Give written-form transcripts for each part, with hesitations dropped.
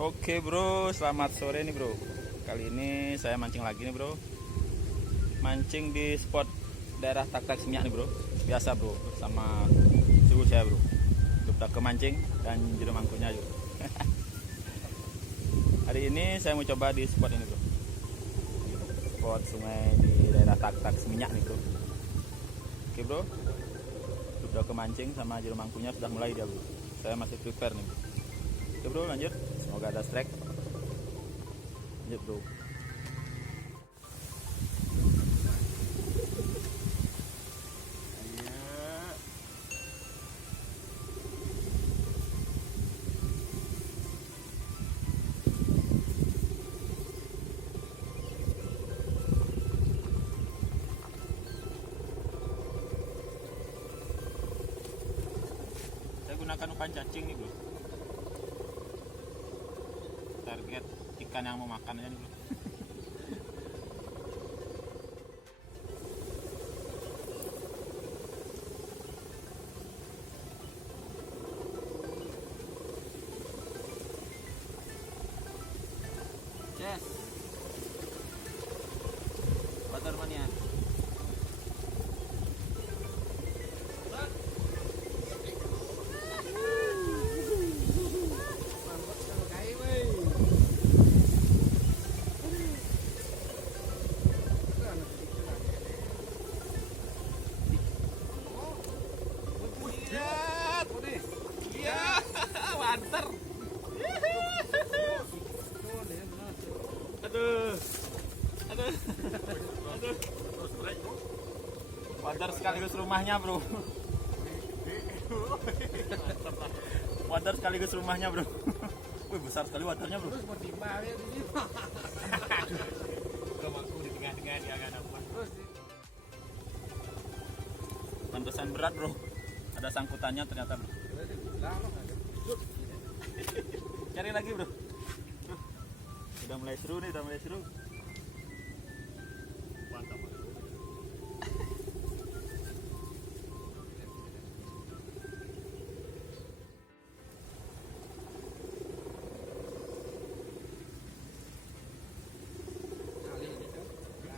Oke bro, selamat sore nih bro. Kali ini saya mancing lagi nih bro. Mancing di spot daerah Tak-Tak Seminyak nih bro. Biasa bro, sama suhu saya bro. Udah ke mancing dan juru mangkuknya yuk. Hari ini saya mau coba di spot ini bro. Spot sungai di daerah Tak-Tak Seminyak nih bro. Oke bro, udah ke mancing sama juru mangkuknya sudah mulai dia bro. Saya masih prepare nih bro. Oke bro, lanjut. Semoga ada strike. Lanjut bro. Saya gunakan umpan cacing nih bro. Target ikan yang mau makan aja nih bro. Yes. Watermania. Water. Aduh. Aduh. Aduh. Water sekaligus rumahnya, bro. Water sekaligus rumahnya, bro. Wih, besar sekali waternya, bro. Rumahku di tengah-tengah dia enggak dapat. Pantesan berat, bro. Ada sangkutannya ternyata, bro. Cari lagi bro. Udah mulai seru nih, udah mulai seru. Mantap.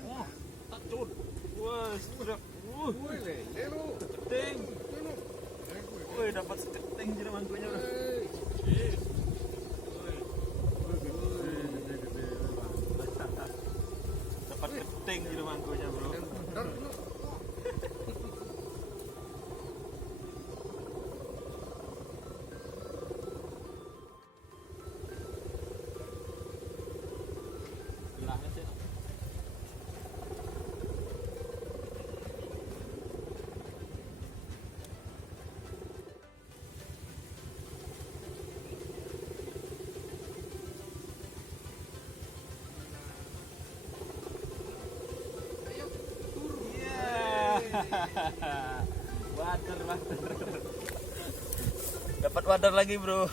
Wah, tacut. Wah, sudah. Keting. Woi, dapat seketing jadi mangkuknya bro. Dapat keting jadi mangkuknya bro. Bilangnya sih. Water. Dapat water lagi bro.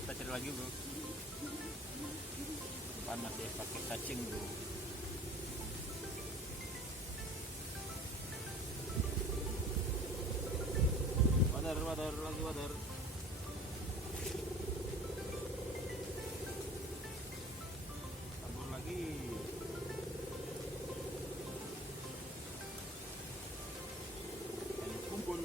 Kita cari lagi bro. Depan masih pakai cacing bro. Water lagi water. Kumpul.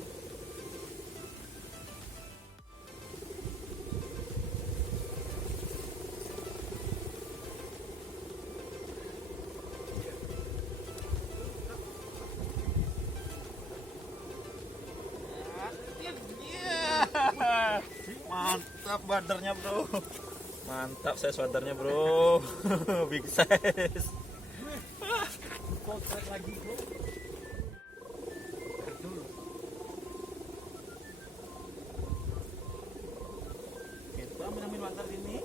Mantap badarnya bro. Mantap size waternya bro. Big size. Kontrak lagi bro. Kita ambil water ini.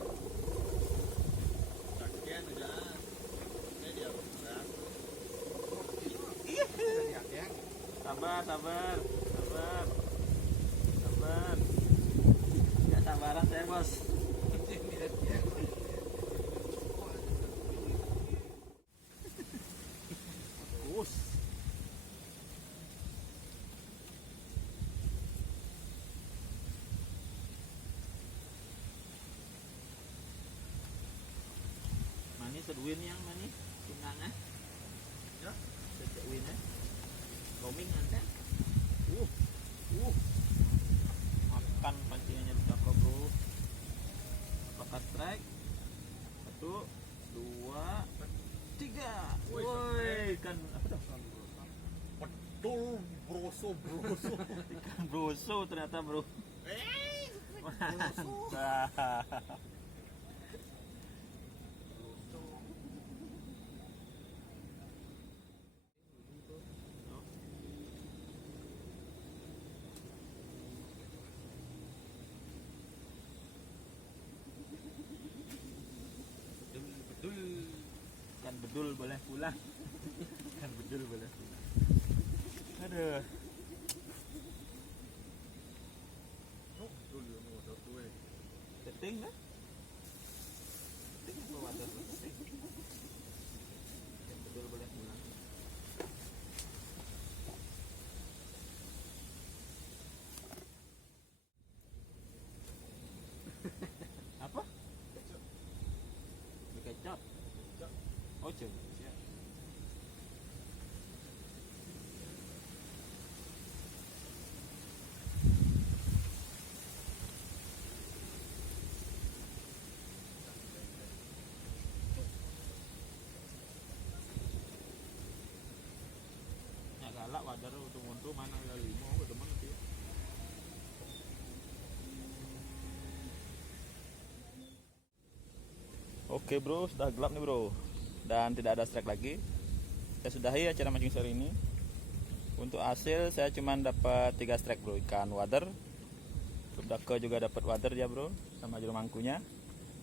Sabar. Gak sabaran saya bos. set win yang mana? Tunangan. Ya, set win ya. Roaming Anda. Makan pancingannya di toko, bro. Apakah strike? 1, 2, 3. Woi, kan apa tuh? Betul, broso. Ikan broso ternyata, bro. Broso. Mantap. Bedul, kan bedul boleh pulang. Kan bedul boleh pulang. Aduh. Betul ya, mau ada tuh. Keting lah. Keting apa wadah? Keting. Kan bedul boleh pulang. Apa? Kecap. Oh, siap. Ya galak wadah untuk mana ada 5 teman nanti. Oke bro, sudah gelap nih bro, dan tidak ada strike lagi. Saya sudahi acara mancing sore ini. Untuk hasil saya cuma dapat 3 strike bro, ikan wader, Subdake juga dapat wader ya bro, sama jerumangkunya.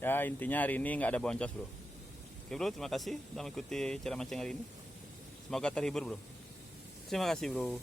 Ya intinya hari ini nggak ada boncos bro. Oke bro, terima kasih sudah mengikuti cara mancing hari ini. Semoga terhibur bro. Terima kasih bro.